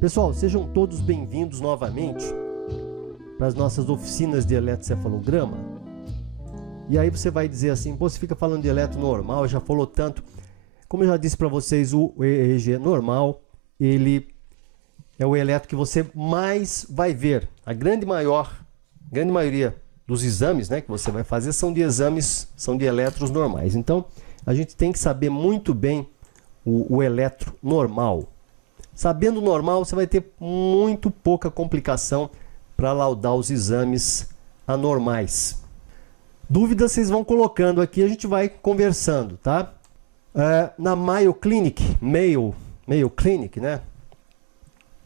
Pessoal, sejam todos bem-vindos novamente para as nossas oficinas de eletrocefalograma. E aí você vai dizer assim, pô, você fica falando de eletro normal, já falou tanto. Como eu já disse para vocês, o EEG normal, ele é o eletro que você mais vai ver. A grande maioria dos exames, né, que você vai fazer são de eletros normais. Então, a gente tem que saber muito bem o eletro normal. Sabendo o normal, você vai ter muito pouca complicação para laudar os exames anormais. Dúvidas vocês vão colocando aqui, a gente vai conversando, tá? Na Mayo Clinic, né?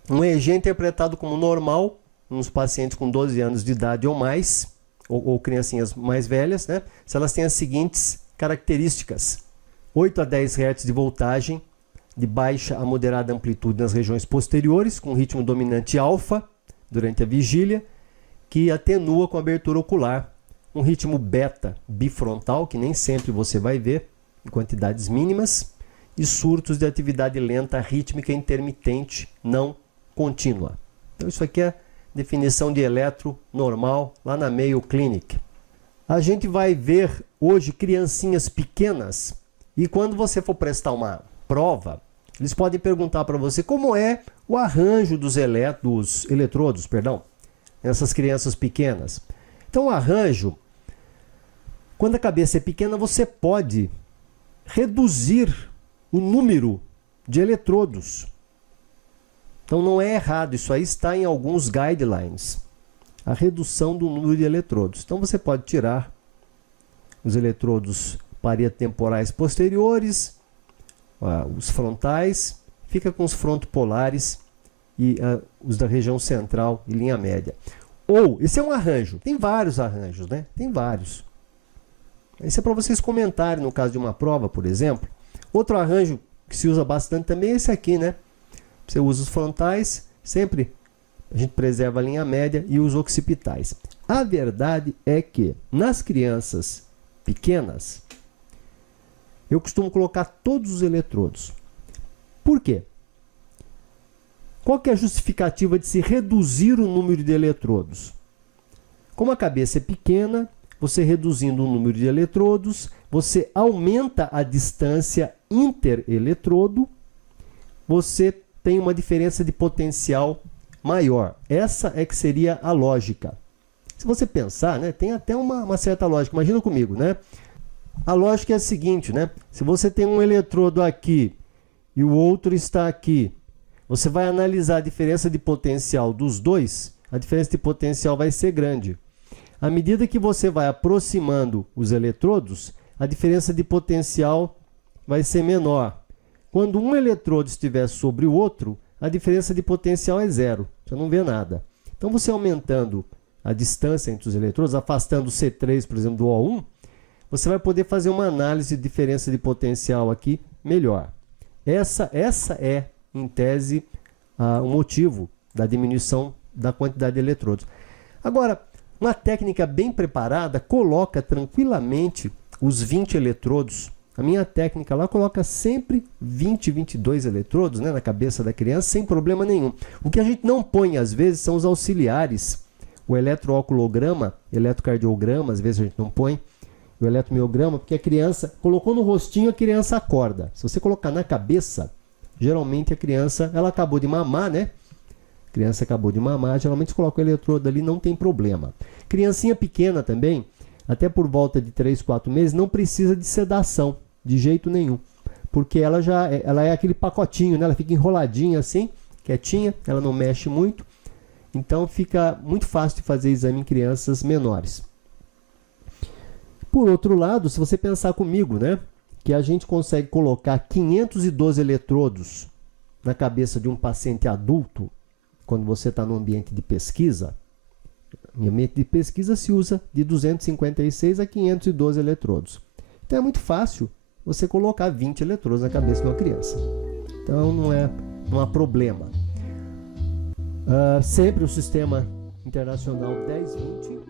Um EEG é interpretado como normal nos pacientes com 12 anos de idade ou mais, ou criancinhas mais velhas, né? Se elas têm as seguintes características: 8 a 10 Hz de voltagem, de baixa a moderada amplitude nas regiões posteriores, com ritmo dominante alfa durante a vigília, que atenua com a abertura ocular, um ritmo beta bifrontal, que nem sempre você vai ver, em quantidades mínimas, e surtos de atividade lenta rítmica intermitente não contínua. Então isso aqui é definição de eletro normal lá na Mayo Clinic. A gente vai ver hoje criancinhas pequenas, e quando você for prestar uma prova, eles podem perguntar para você como é o arranjo dos eletrodos, nessas crianças pequenas. Então o arranjo, quando a cabeça é pequena, você pode reduzir o número de eletrodos. Então não é errado, isso aí está em alguns guidelines, a redução do número de eletrodos. Então você pode tirar os eletrodos parietemporais posteriores, os frontais, fica com os frontopolares e os da região central e linha média. Ou, esse é um arranjo, tem vários arranjos, né? Tem vários. Esse é para vocês comentarem no caso de uma prova, por exemplo. Outro arranjo que se usa bastante também é esse aqui, né? Você usa os frontais, sempre a gente preserva a linha média e os occipitais. A verdade é que nas crianças pequenas, eu costumo colocar todos os eletrodos. Por quê? Qual que é a justificativa de se reduzir o número de eletrodos? Como a cabeça é pequena, você reduzindo o número de eletrodos, você aumenta a distância intereletrodo, você tem uma diferença de potencial maior. Essa é que seria a lógica. Se você pensar, né, tem até uma certa lógica. Imagina comigo, né? A lógica é a seguinte, né? Se você tem um eletrodo aqui e o outro está aqui, você vai analisar a diferença de potencial dos dois, a diferença de potencial vai ser grande. À medida que você vai aproximando os eletrodos, a diferença de potencial vai ser menor. Quando um eletrodo estiver sobre o outro, a diferença de potencial é zero, você não vê nada. Então você aumentando a distância entre os eletrodos, afastando o C3, por exemplo, do O1, você vai poder fazer uma análise de diferença de potencial aqui melhor. Essa é, em tese, o motivo da diminuição da quantidade de eletrodos. Agora, uma técnica bem preparada coloca tranquilamente os 20 eletrodos. A minha técnica lá coloca sempre 20, 22 eletrodos, né, na cabeça da criança, sem problema nenhum. O que a gente não põe, às vezes, são os auxiliares. O eletrooculograma, eletrocardiograma, às vezes a gente não põe. O eletromiograma, porque a criança colocou no rostinho, a criança acorda. Se você colocar na cabeça, geralmente a criança, ela acabou de mamar, né? A criança acabou de mamar, geralmente coloca o eletrodo ali, não tem problema. Criancinha pequena também, até por volta de 3, 4 meses, não precisa de sedação, de jeito nenhum. Porque ela é aquele pacotinho, né? Ela fica enroladinha assim, quietinha, ela não mexe muito. Então fica muito fácil de fazer exame em crianças menores. Por outro lado, se você pensar comigo, né, que a gente consegue colocar 512 eletrodos na cabeça de um paciente adulto, quando você está no ambiente de pesquisa, em ambiente de pesquisa se usa de 256 a 512 eletrodos. Então é muito fácil você colocar 20 eletrodos na cabeça de uma criança. Então não há problema. Sempre o sistema internacional 1020